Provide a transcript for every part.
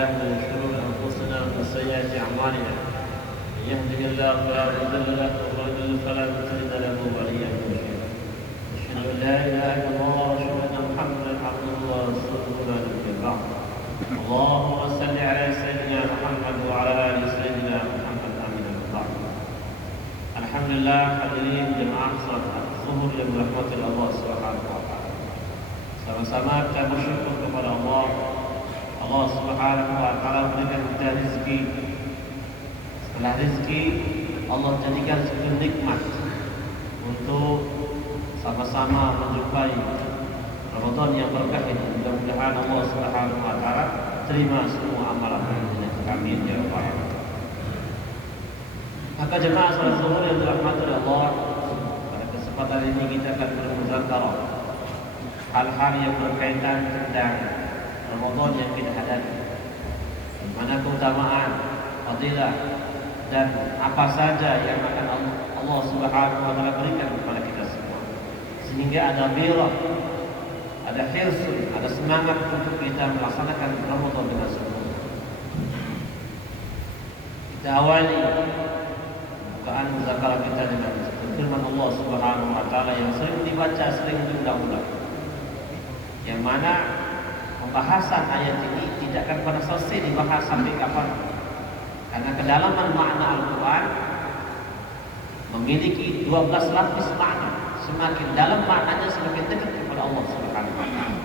من شرور أنفسنا ومن سيئات أعمالنا من يهده الله فلا مضل له ومن يضلل فلا تجد له وليا مرشدا أشهد أن لا إله إلا الله وأشهد أن محمدا عبده ورسوله لا نبي بعد اللهم صل على سيدنا محمد وعلى آل سيدنا محمد آمين بعد. Alhamdulillah hadirin jemaah salat zuhur yang dirahmati Allah Subhanahu wa taala. Sama-sama kita bersyukur kepada Allah Subhanahu wa taala berikan kita rezeki. Setelah rezeki Allah jadikan sebagai nikmat untuk sama-sama menjumpai Ramadan yang berkah ini. Mudah-mudahan Allah Subhanahu wa taala terima semua amalan kami ya Rabbal alamin. Maka jemaah salat zuhur yang dirahmati Allah, pada kesempatan ini kita akan bermuzakarah hal-hal yang berkaitan tentang Ramadan yang kita hadapi, di mana keutamaan, fadilah dan apa saja yang akan Allah Subhanahu wa taala berikan kepada kita semua. Sehingga ada birah, ada hirsun, ada semangat untuk kita melaksanakan Ramadan dengan sempurna. Kita awali bukaan muzakarah kita dengan firman Allah Subhanahu wa taala yang sering dibaca, sering diulang-ulang. Yang mana pembahasan ayat ini tidak akan pernah selesai dibahas sampai kapan. Karena kedalaman makna Al-Quran memiliki 12 lapis makna. Semakin dalam maknanya semakin dekat kepada Allah Subhanahu wa taala.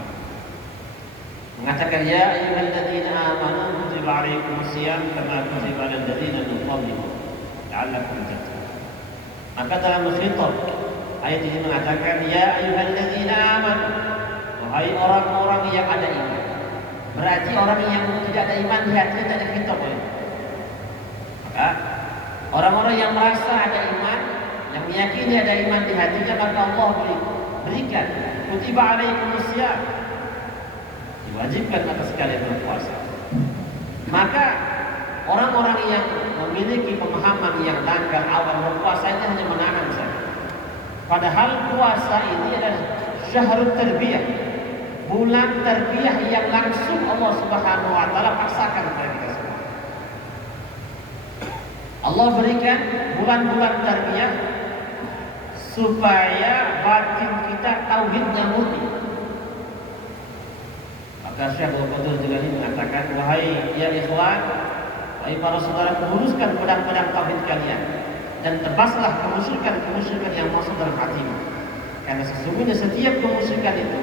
Mengatakan ya ayyuhalladzina amanu kutiba alaikumusiyam kama kutiba alal ladzina min qablikum la'allakum tattaqun. Maka dalam khitab ayat ini mengatakan ya ayyuhalladzina amanu, wahai orang-orang yang ada iman. Berarti orang yang tidak ada iman di hatinya tak ada khitab. Maka orang-orang yang merasa ada iman, yang meyakini ada iman di hatinya, maka Allah berikan kutiba alaikumusiyam, diwajibkan atas kalian berpuasa. Maka orang-orang yang memiliki pemahaman yang dangkal awal berpuasa itu hanya menahan saja. Padahal puasa ini adalah syahrul tarbiyah, bulan tarbiyah yang langsung Allah Subhanahu wa taala paksakan kepada kita semua. Allah berikan bulan-bulan tarbiyah supaya batin kita tauhidnya murni. Maka Syekh Abdul Jalali mengatakan, wahai ya ikhwan, wahai para saudara, luruskan pedang-pedang tauhid kalian dan tebaslah kemusyrikan yang masuk dalam hatimu. Karena sesungguhnya setiap kemusyrikan itu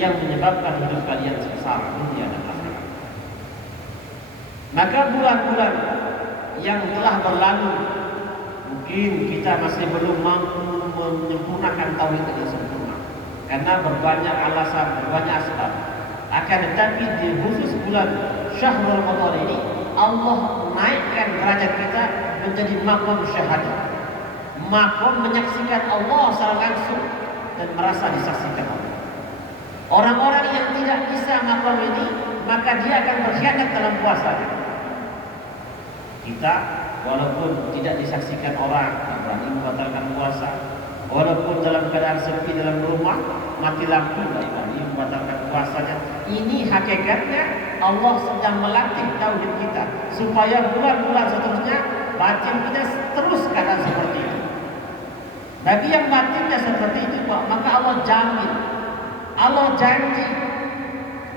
yang menyebabkan hidup kalian sengsara dunia dan akhirat. Maka bulan-bulan yang telah berlalu, mungkin kita masih belum mampu menyempurnakan tauhid dengan sempurna karena berbanyak alasan, berbanyak sebab. Akan tetapi di khusus bulan Syahrul Ramadan ini Allah naikkan derajat kita menjadi maqam syahadah, maqam menyaksikan Allah secara langsung dan merasa disaksikan Allah. Orang-orang yang tidak bisa maqam ini, maka dia akan berkhianat dalam puasanya. Kita walaupun tidak disaksikan orang, berani membatalkan puasa. Walaupun dalam keadaan sepi dalam rumah, mati lampu, berani membatalkan puasanya. Ini hakikatnya Allah sedang melatih tauhid kita supaya bulan-bulan seterusnya batin kita terus keadaan seperti itu. Bagi yang batinnya seperti itu, maka Allah jamin, Allah janji,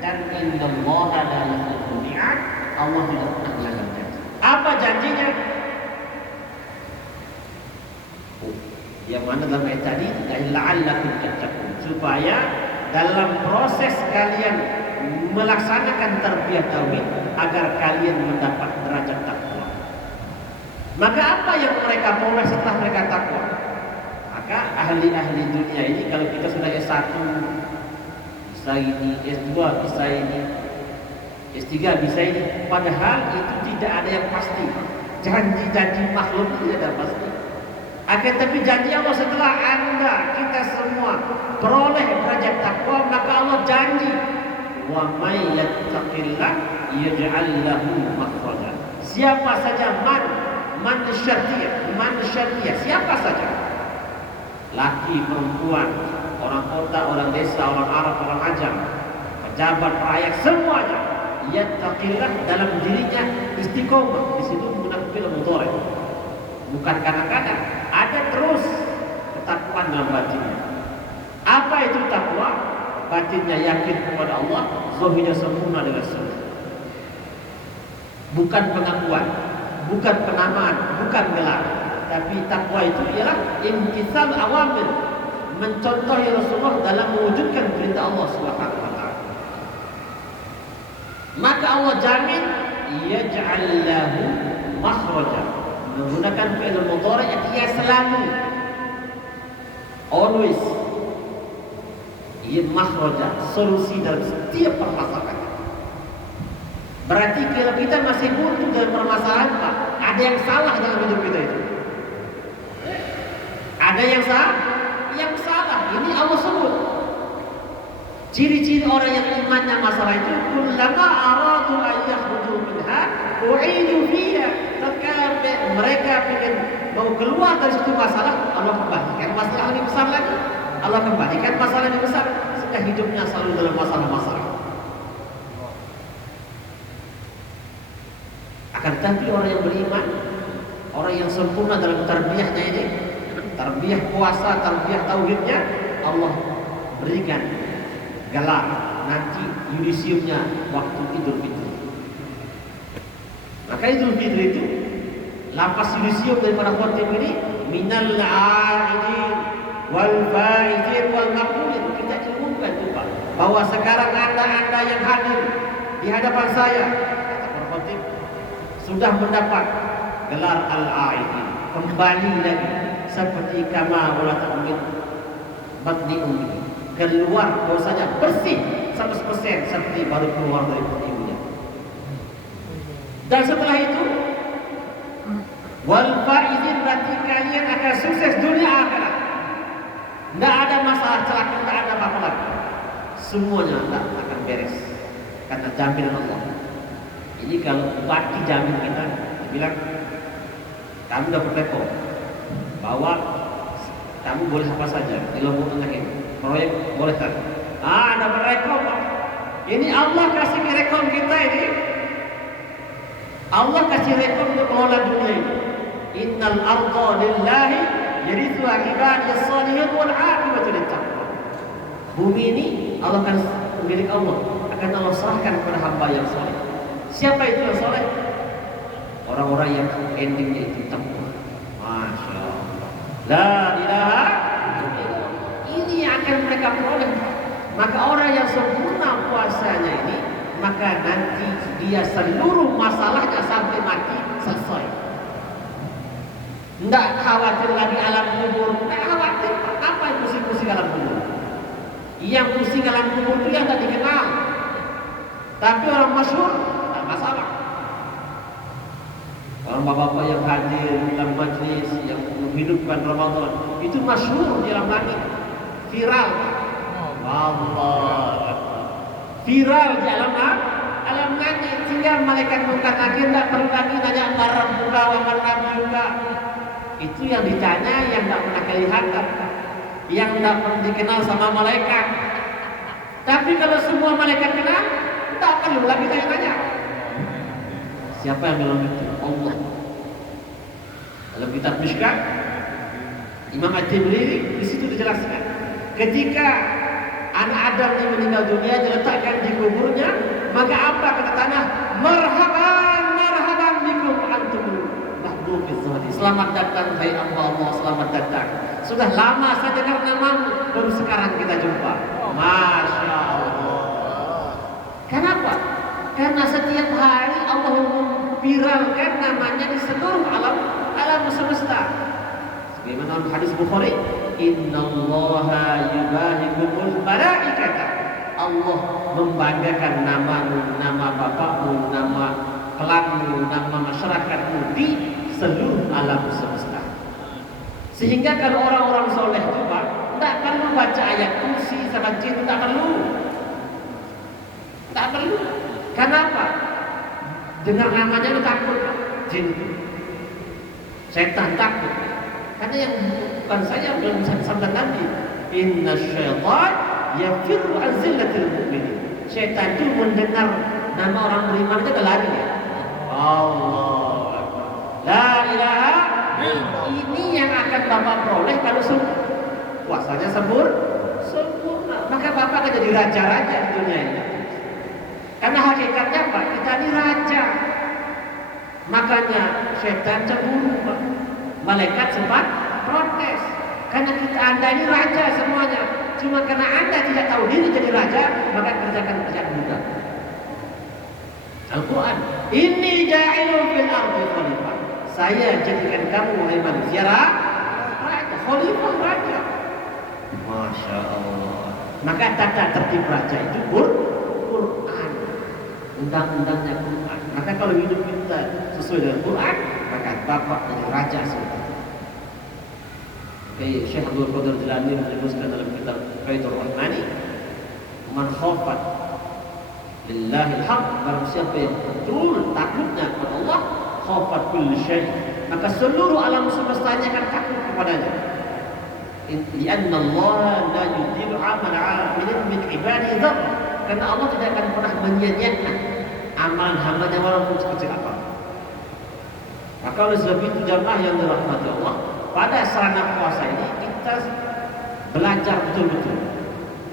dan innallaha la yukhlifu al-mi'ad, Allah tidak pernah melanggar janji. Apa janjinya? Yang mana dalam ayat tadi, la'allakum tattaqun, supaya dalam proses kalian melaksanakan tarbiyah tauhid agar kalian mendapat derajat takwa. Maka apa yang mereka peroleh setelah mereka takwa? Maka ahli-ahli dunia ini, kalau kita sudah S1 bisa ini, S2 bisa ini, S3 bisa ini, padahal itu tidak ada yang pasti. Janji-janji makhluk tidak ada pasti. Akan tapi janji Allah setelah Anda, kita semua peroleh derajat takwa, maka Allah janji, wa may yattaqillah yaj'al lahu makhraja. Siapa saja man syartiyah, siapa saja, laki, perempuan, orang kota, orang desa, orang Arab, orang Ajam, pejabat, rakyat, semuanya yattaqillah dalam dirinya istiqomah. Di situ menggunakan fi'il mudhari. Bukan kadang-kadang, ada terus ketakwaan dalam batinnya. Apa itu takwa? Batinnya yakin kepada Allah, zahirnya sempurna dengan sunnah. Bukan pengakuan, bukan penamaan, bukan gelar. Tapi takwa itu ialah imtithal awamir, mencontohi Rasulullah dalam mewujudkan perintah Allah Subhanahu wa taala. Maka Allah jamin yaj'al lahu makhraja. Menggunakan fi'il mudhari artinya selalu, always. Ia makhraja, solusi dalam setiap permasalahan. Berarti kalau kita masih buntu dalam permasalahan, Pak, ada yang salah dalam hidup kita itu. Ada yang salah, ini Allah sebut. Ciri-ciri orang yang imannya masalah itu, kullama aradu an yakhruju minha u'idu fiha. Tatkala mereka ingin mau keluar dari situ masalah, Allah kembalikan masalah ini besar lagi. Allah kembalikan masalah ini besar, sehingga hidupnya selalu dalam masalah-masalah. Akan tetapi orang yang beriman, orang yang sempurna dalam tarbiyahnya ini, tarbiyah puasa, tarbiyah tauhidnya, Allah berikan gelar nanti yudisiumnya waktu Idul Fitri. Maka Idul Fitri itu lapas yudisium daripada khotib ini minal a'idin wal faizin wal maqbulin. Kita umumkan itu Pak, bahwa sekarang anda yang hadir di hadapan saya, kata khotib, sudah mendapat gelar al-a'idin, kembali lagi seperti kama wala ta'mid batni ummi, keluar dosanya bersih 100% seperti baru keluar dari perut ibunya. Dan setelah itu wal faizin, berarti kalian akan sukses dunia akhirat. Tidak ada masalah celaka, tidak ada apa-apa lagi. Semuanya akan beres karena jaminan Allah. Ini kalau bagi jamin kita bilang kamu dapat rekor bahwa kamu boleh apa saja di Lombok Tengah ini, proyek boleh kan? Dapat rekor Pak. Ini Allah kasih rekor kita ini. Allah kasih rekor untuk mengelola dunia ini. Innal arda lillahi yarithuha ibadiyas salihin wal 'aqibatu littaqwa. Bumi ini Allah akan milik Allah, akan Allah serahkan kepada hamba yang saleh. Siapa itu yang saleh? Orang-orang yang endingnya itu takwa. Masya Allah. La ilaha illallah. Ini yang akan mereka peroleh. Maka orang yang sempurna puasanya ini, maka nanti dia seluruh masalahnya sampai mati selesai. Tidak khawatir lagi alam kubur. Tidak khawatir. Apa yang pusing-pusing alam kubur? Yang pusing alam kubur itu yang tidak dikenal. Tapi orang masyhur tidak masalah. Orang bapak-bapak yang hadir dalam majlis yang menghidupkan Ramadan itu masyhur di alam langit, viral. Allah, viral di alam langit, sehingga malaikat munkar nakir tidak perlu lagi nanya marah buka wa nabi juga. Itu yang ditanya yang tidak pernah kelihatan, yang tidak pernah dikenal sama malaikat. Tapi kalau semua malaikat kenal, tidak perlu lagi tanya-tanya. Siapa yang bilang itu? Allah. Dalam kitab Mishkat, Imam At-Tibriri di situ dijelaskan, ketika anak Adam yang meninggal dunia diletakkan di kuburnya, maka apa kata tanah? Marhaban, marhaban bikum antum mahdufiz zahdi. Selamat datang hai hamba Allah, selamat datang. Sudah lama saya dengar namamu, baru sekarang kita jumpa. Masya Allah. Kenapa? Karena setiap hari Allah memviralkan namanya di seluruh alam semesta. Sebagaimana dalam hadis Bukhari, innallaha yubahikumul malaikata. Allah membanggakan namamu, nama bapakmu, nama klanmu, nama masyarakatmu di seluruh alam semesta. Sehingga kalau orang-orang soleh itu Pak, tidak perlu baca ayat kursi sama jin, tidak perlu. Tak perlu. Kenapa? Dengar namanya itu takut, jin, setan takut. Karena yang bukan saya belum sabda Nabi, inna syaitan yafirru an zillatil mu'minin. Setan itu mendengar nama orang beriman itu adalah lari ya. Allah, la ilaha illallah. Ini yang akan Bapak peroleh kalau puasanya sempurna. Maka Bapak akan jadi raja-raja di dunia ini. Karena hakikatnya Pak, kita ini raja. Makanya setan cemburu Pak. Malaikat sempat protes. Karena Anda ini raja semuanya. Cuma karena Anda tidak tahu diri jadi raja, maka kerjakan kerjaan mudah. Al-Quran, inni ja'ilun fil ardi khalifah. Saya jadikan kamu wahai manusia raja, khalifah raja. Masya Allah. Maka tata tertib raja itu Quran, undang-undangnya Quran. Maka kalau hidup kita sesuai dengan Quran, maka Bapak jadi raja sudah. Syekh Abdul Qadir Jilani menyebutkan dalam kitab Faidul Rahmani, man khafat lillahil haq, barang siapa yang betul takutnya kepada Allah, khafat kulli syai', maka seluruh alam semestanya akan takut kepadanya. Lianna Allah la yudhi'u 'amala 'amilin min ibadihi dzarrah, karena Allah tidak akan pernah menyia-nyiakan amalan hamba-Nya walaupun sekecil apa. Maka oleh sebab itu jamaah yang dirahmati Allah, pada sarana puasa ini kita belajar betul-betul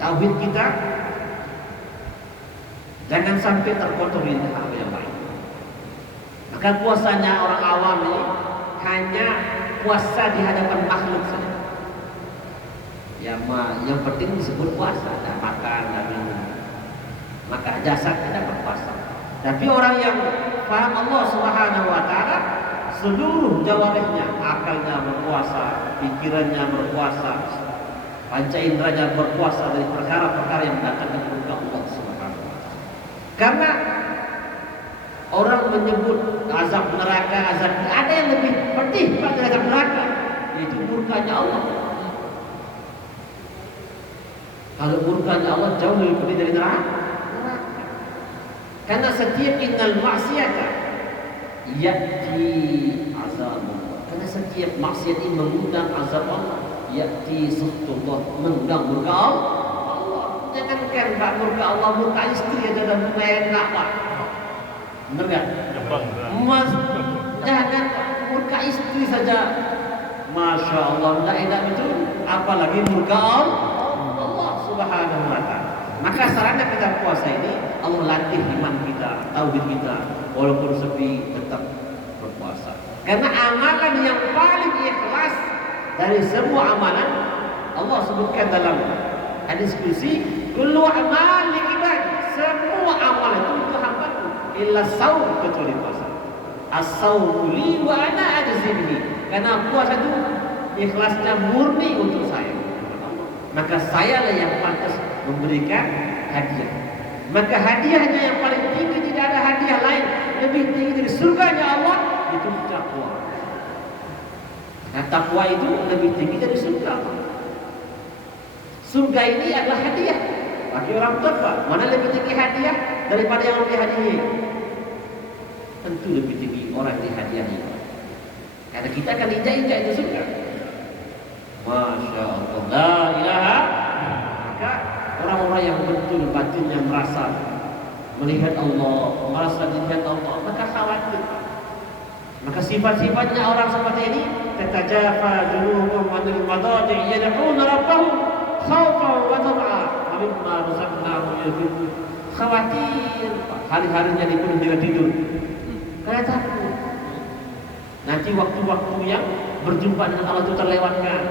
tauhid kita, jangan sampai terkotori dengan hal yang lain. Maka puasanya orang awam ini hanya puasa di hadapan makhluk saja. Yang penting disebut puasa, tidak makan, tidak minum. Maka jasad tidak berpuasa. Tapi orang yang paham Allah Subhanahu Wa Taala, seluruh jawarihnya, akalnya berpuasa, pikirannya berpuasa, panca inderanya berpuasa dari perkara-perkara yang mendatangkan murka Allah Subhanahu wa taala. Karena orang menyebut azab neraka, ada yang lebih pedih pada azab neraka, yaitu murkanya Allah. Kalau murkanya Allah jauh lebih pedih dari neraka. Karena setiap innal ma'siyata ya'ti azabullah. Karena setiap maksiat ini mengundang azab Allah. Ya'ti sahtullah, mengundang murka Allah. Jangankan Pak murka Allah, murka istri aja dan enak Pak. Benar gak? Mas, jangan murka istri saja. Masya Allah, tidak enak betul. Apalagi murka Allah Subhanahu wa ta'ala. Maka sarana kita puasa ini Allah latih iman kita, tauhid kita, walaupun sepi tetap berpuasa. Karena amalan yang paling ikhlas dari semua amalan, Allah sebutkan dalam hadis qudsi, kullu amali ibad, semua amalan itu untuk hamba-Ku, illa shaum, kecuali puasa. As-shaumu li wa ana ajzi bihi. Karena puasa itu ikhlasnya murni untuk saya. Maka sayalah yang pantas memberikan hadiah. Maka hadiahnya yang paling tinggi, tidak ada hadiah lain lebih tinggi dari surganya Allah, itu takwa. Nah, takwa itu lebih tinggi dari surga. Surga ini adalah hadiah bagi orang takwa. Mana lebih tinggi hadiah daripada yang dihadiahi? Tentu lebih tinggi orang yang dihadiahi. Karena kita akan injak-injak itu surga. Masya Allah, la ilaha. Maka orang-orang yang betul batinnya merasa melihat Allah, merasa dilihat Allah, maka khawatir. Maka sifat-sifatnya orang seperti ini, tatajafa junubuhum 'anil madaji' yad'una rabbahum khaufan wa tam'a wa mimma razaqnahum yunfiqun. Khawatir, hari-harinya dipenuhi dengan tidur. Karena takut nanti waktu-waktu yang berjumpa dengan Allah itu terlewatkan.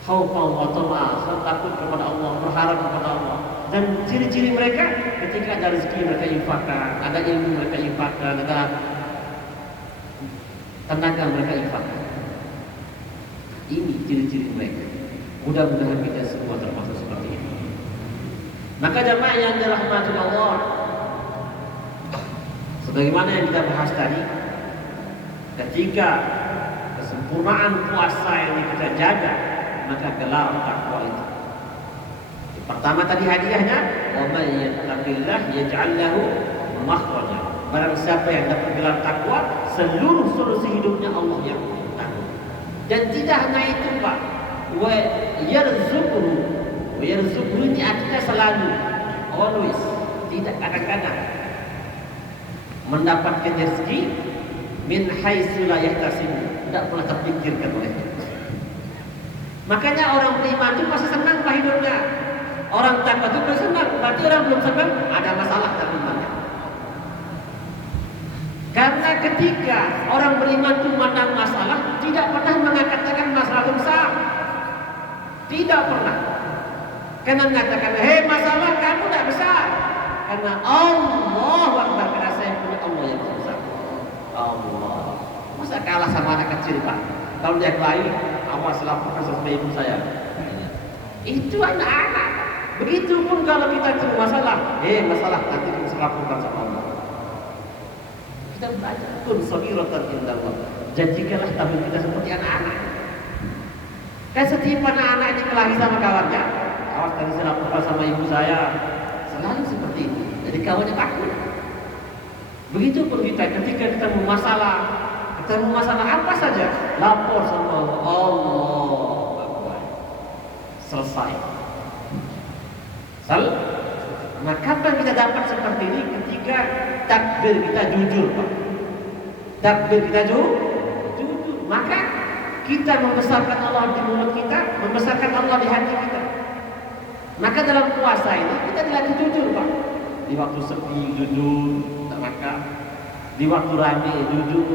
Khaufan wa tam'a, takut kepada Allah, berharap kepada Allah. Dan ciri-ciri mereka ketika ada rezeki mereka infakkan, ada ilmu mereka infakkan, ada tenaga mereka infakkan. Ini ciri-ciri mereka. Mudah-mudahan kita semua termasuk seperti ini. Maka jamaah yang dirahmati Allah, sebagaimana yang kita bahas tadi, ketika kesempurnaan puasa yang kita jaga, maka gelar takwa itu. Pertama tadi hadiahnya, wa may yattaqillah yaj'al lahu makhraja. Barang siapa yang dapat gelar takwa, seluruh solusi hidupnya Allah yang tanggung. Dan tidak hanya itu Pak, wa yarzuquhu. Wa yarzuquhu ini artinya selalu, always. Tidak, kadang-kadang mendapatkan rezeki min haitsu la yahtasib, tidak pernah terpikirkan olehnya. Makanya orang beriman itu pasti senang pak hidupnya. Orang takwa itu pasti senang. Berarti orang belum senang, ada masalah dalam imannya. Karena ketika orang beriman itu memandang masalah, tidak pernah mengatakan masalah besar. Tidak pernah. Karena mengatakan, hei masalah kamu tidak besar. Karena Allah Akbar, karena saya punya Allah yang besar. Allah. Masa kalah sama anak kecil pak? Kalau dia kelahi, awas laporkan sesuai ibu saya. Itu anak-anak. Begitupun kalau kita cari masalah, masalah nanti kita laporkan sama Allah. Kita belajar kun saghiratan indallah. Jadikanlah tamu kita seperti anak-anak. Kan setiap anak-anak ini kelahi sama kawannya, awas tadi saya laporkan sama ibu saya. Selalu seperti itu. Jadi kawannya takut. Begitupun kita ketika ketemu masalah apa saja, lapor sama Allah. Selesai. Nah, kapan kita dapat seperti ini? Ketika takbir kita jujur, Pak. Takbir kita jujur. Maka kita membesarkan Allah di mulut kita, membesarkan Allah di hati kita. Maka dalam puasa ini kita dilatih jujur, Pak. Di waktu sepi jujur, maka di waktu ramai jujur,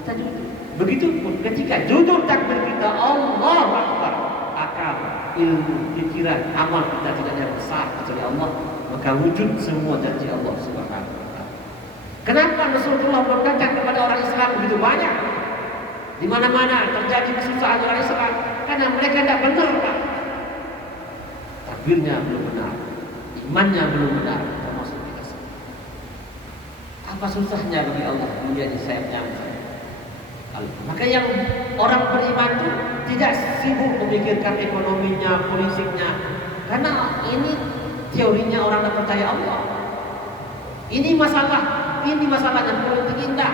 kita jujur. Begitupun ketika jujur takbir kita Allah Akbar, akal, ilmu, pikiran, amal kita tidak ada yang besar kecuali Allah, maka wujud semua janji Allah Subhanahu wa taala. Kenapa Rasulullah berkata kepada orang Islam begitu banyak? Di mana-mana terjadi kesusahan orang Islam karena mereka tidak benar, Pak. Takbirnya belum benar, imannya belum benar, termasuk kita semua. Apa susahnya bagi Allah menjadi sayapnya? Maka yang orang beriman itu tidak sibuk memikirkan ekonominya, politiknya, karena ini teorinya orang yang percaya Allah. Ini masalahnya politik indah.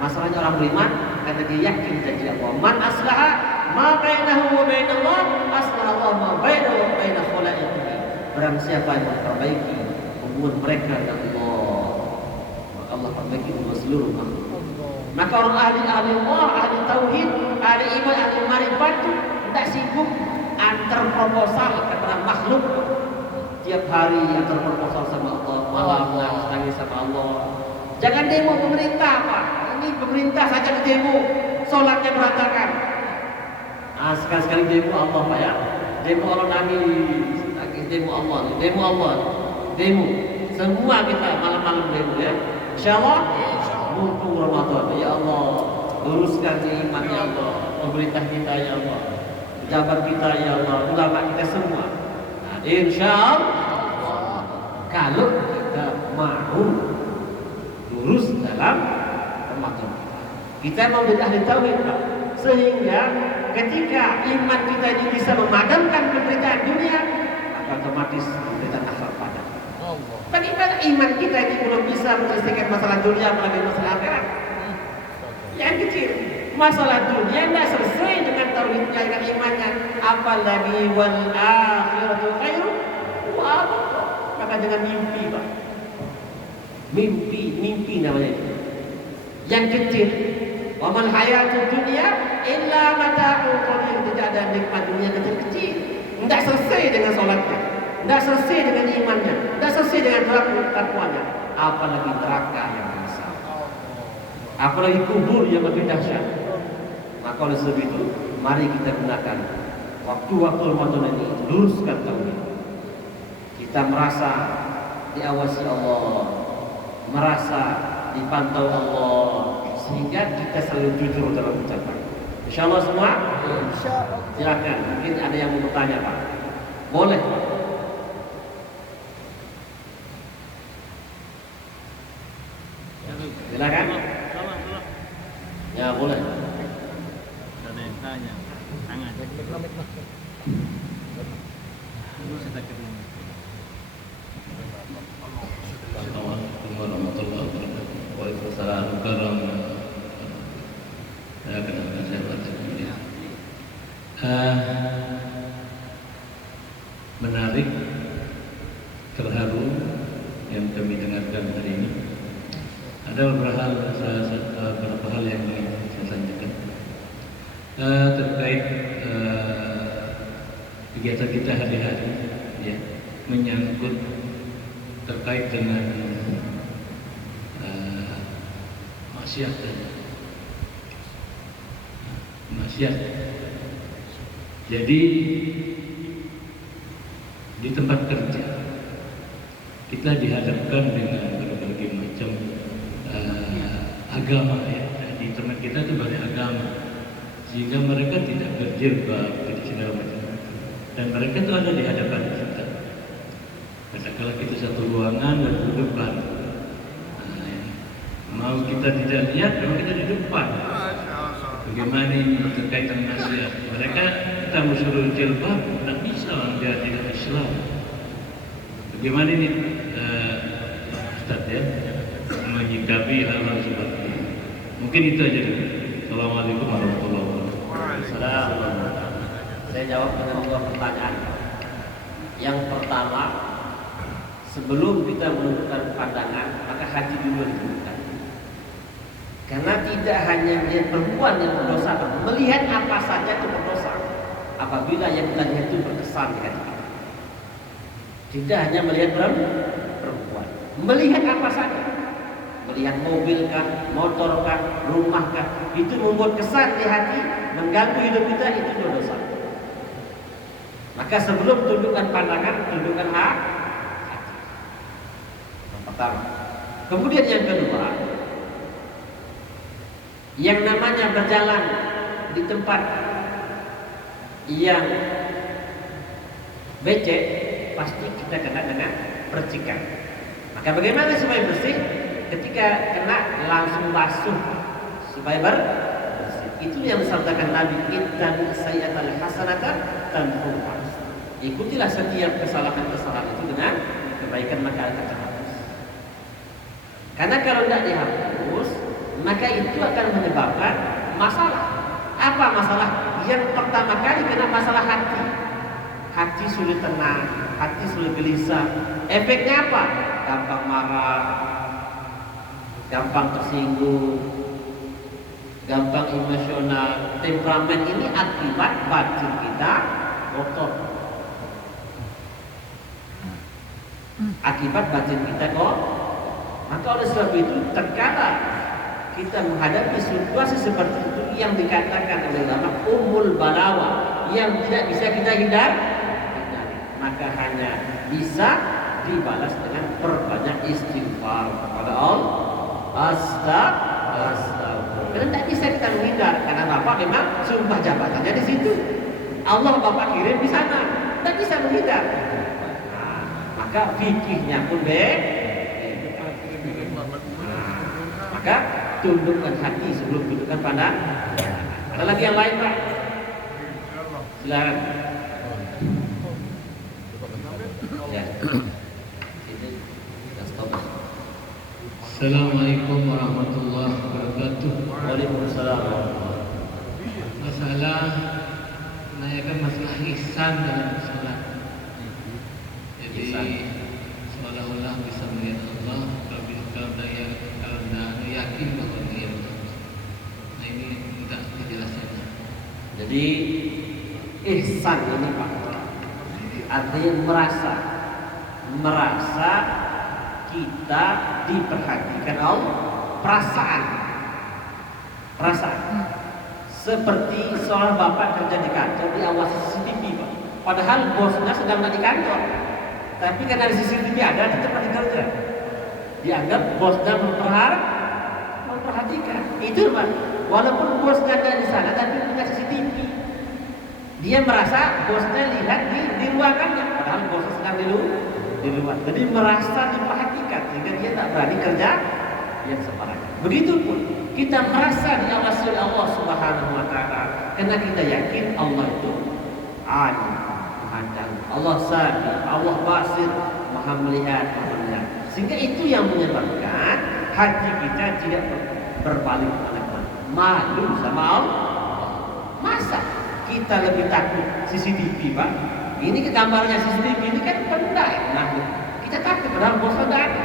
Masalahnya orang beriman karena dia yakin janji Allah. Man aslaha ma bainahu wa bainallah aslaha Allah ma bainahu wa bain khalaiqihi. Barang siapa yang memperbaiki hubungan mereka dengan Allah, maka Allah perbaiki hubungan seluruh makhluk. Maka orang ahli Allah, ahli tauhid, ahli iman, ahli marifat itu tidak sibuk antar proposal kepada makhluk. Tiap hari antar proposal sama Allah, malam nangis sama Allah. Jangan demo pemerintah, Pak. Ini pemerintah saja demo, sholatnya berantakan. Sekali-sekali demo Allah, Pak ya. Demo Allah nangis, demo Allah, demo. Semua kita malam-malam demo ya. Insyaallah. Mumpung Ramadan, ya Allah, luruskan iman ya Allah, pemerintah kita ya Allah, pejabat kita ya Allah, ulama kita semua. Nah, insya Allah, kalau kita mau lurus dalam Ramadan, kita mau jadi ahli tauhid, Pak. Sehingga ketika iman kita ini bisa memadamkan penderitaan dunia, maka otomatis penderitaan akhirat padam. Bagaimana iman kita ini belum bisa menyelesaikan masalah dunia apalagi masalah akhirat? Yang kecil, masalah dunia tidak selesai dengan tauhidnya, dengan imannya. Apalagi wal akhiratu khairu wa abqa. Maka dengan mimpi, Pak. Mimpi namanya itu. Yang kecil, wa mal hayatud dunya illa mata'ul qalil. Tidak ada nikmat dunia kecil-kecil. Tidak selesai dengan sholatnya, tidak selesai dengan imannya, tidak selesai dengan takwanya, apalagi neraka yang besar, apalagi kubur yang lebih dahsyat. Maka oleh sebab itu, mari kita gunakan waktu-waktu Ramadan ini luruskan tauhid. Kita merasa diawasi Allah, merasa dipantau Allah, sehingga kita selalu jujur dalam ucapan. Insyaallah semua. Silakan, mungkin ada yang mau bertanya, Pak. Boleh, Pak. Silakan. Ya boleh. Ada yang tanya. Tangan. Assalamualaikum warahmatullahi wabarakatuh. Waalaikumsalam warahmatullahi wabarakatuh. Saya kenalkan saya Bapak Mulia. Menarik, terharu, yang Ada beberapa hal yang ingin saya sampaikan terkait kegiatan kita hari-hari, ya, menyangkut terkait dengan maksiat dan maksiat. Jadi di tempat kerja kita dihadapkan dengan berbagai macam agama, ya. Di tempat kita itu banyak agama, sehingga mereka tidak berjilbab, tidak segala macam. Dan mereka itu ada di hadapan kita. Katakanlah kita satu ruangan dan duduk bareng. Mau kita tidak lihat, memang kita di depan. Bagaimana ini terkait dengan nasihat? Mereka kita mau suruh jilbab, tidak bisa, dia tidak Islam. Bagaimana ini Ustaz, ya, menyikapi hal-hal seperti ini? Mungkin itu aja dulu. Assalamualaikum warahmatullahi wabarakatuh. Saya jawab dengan dua pertanyaan. Yang pertama, sebelum kita menentukan pandangan, maka hati dulu ditentukan. Karena tidak hanya melihat perempuan yang berdosa, melihat apa saja itu berdosa. Apabila yang kita lihat itu berkesan di hati kita. Tidak hanya melihat perempuan, melihat apa saja. Melihat mobil kah, motor kah, rumah kah, itu membuat kesan di hati, mengganggu hidup kita, itu berdosa. Maka sebelum tundukkan pandangan, tundukkan hati. Yang pertama. Kemudian yang kedua, yang namanya berjalan di tempat yang becek, pasti kita kena dengan percikan. Maka bagaimana supaya bersih? Ketika kena langsung basuh supaya bersih. Itu yang disabdakan Nabi, ittabi sayyi'atal hasanata tamhuha. Ikutilah setiap kesalahan-kesalahan itu dengan kebaikan, maka akan terhapus. Karena kalau tidak dihapus, maka itu akan menyebabkan masalah. Apa masalah? Yang pertama kali kena masalah hati. Hati sulit tenang, hati sulit gelisah. Efeknya apa? Gampang marah, gampang tersinggung, gampang emosional. Temperamen ini akibat batin kita kotor. Akibat batin kita kotor. Maka oleh sebab itu, terkadang kita menghadapi situasi seperti itu yang dikatakan oleh ulama umul balawa, yang tidak bisa kita hindari, maka hanya bisa dibalas dengan perbanyak istighfar kepada Allah. Astagfirullah. Karena tidak bisa kita menghindar, karena Bapak memang sumpah jabatannya di situ. Allah Bapak kirim di sana, tidak bisa menghindar. Nah, maka fikihnya pun maka tundukkan hati sebelum tundukkan pandang. Ada lagi yang lain, Pak? Silakan. Ya. Ini kita stop. Assalamualaikum warahmatullahi wabarakatuh. Waalaikumsalam. Masalah menanyakan masalah ihsan dalam sholat. Jadi seolah-olah bisa melihat Allah kalau tidak yakin bahwa dia Allah. Nah, ini minta penjelasannya. Jadi ihsan ini, Pak, artinya merasa kita diperhatikan Allah. Perasaan seperti seorang bapak kerja di kantor, diawasi CCTV, Pak. Padahal bosnya sedang di kantor, tapi karena di CCTV ada, tetap kerja. Dianggap bosnya memperhatikan. Itu, Pak. Walaupun bosnya ada di sana, tapi punya CCTV. Dia merasa bosnya lihat di ruangannya, padahal bosnya sedang di luar. Jadi merasa diperhatikan, sehingga dia tak berani kerja yang sembarangan. Begitupun kita merasa diawasi oleh Allah Subhanahu wa Ta'ala, karena kita yakin Allah itu alim, Maha, Allah Sami, Allah Basir, Maha melihat, Maha melihat. Sehingga itu yang menyebabkan hati kita tidak berbalik kemana-mana, malu sama Allah. Masa kita lebih takut CCTV, Pak? Ini gambarnya CCTV ini kan benda. Nah, kita takut padahal bosnya tidak ada.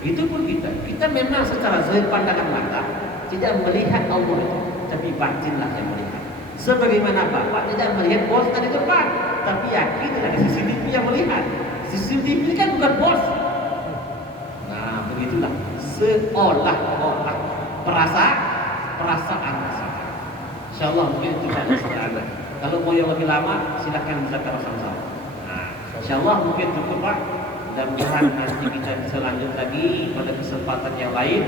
Begitupun kita memang secara zahir pandangan mata tidak melihat Allah itu, tapi batinlah yang melihat. Sebagaimana Bapak tidak melihat bos tadi depan, tapi yakin ada CCTV yang melihat. CCTV kan bukan bos. Nah, begitulah seolah-olah perasaan. Insyaallah mungkin kita ada. Kalau mau yang lebih lama, silakan bisa sama-sama. Nah, insyaallah mungkin cukup Pak. Mudah-mudahan nanti kita bisa lanjut lagi pada kesempatan yang lain.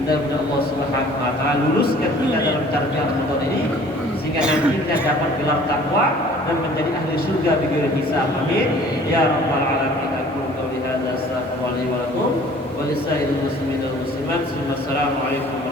Mudah-mudahan Allah Subhanahu wa taala luluskan kita dalam tarjah Ramadan ini sehingga nanti kita dapat gelar takwa dan menjadi ahli surga bighairi hisab. Amin. Ya rabbal alamin. Aku qauli hadza astaghfirullahi wa lakum wa lisairil muslimin wal muslimat. Assalamualaikum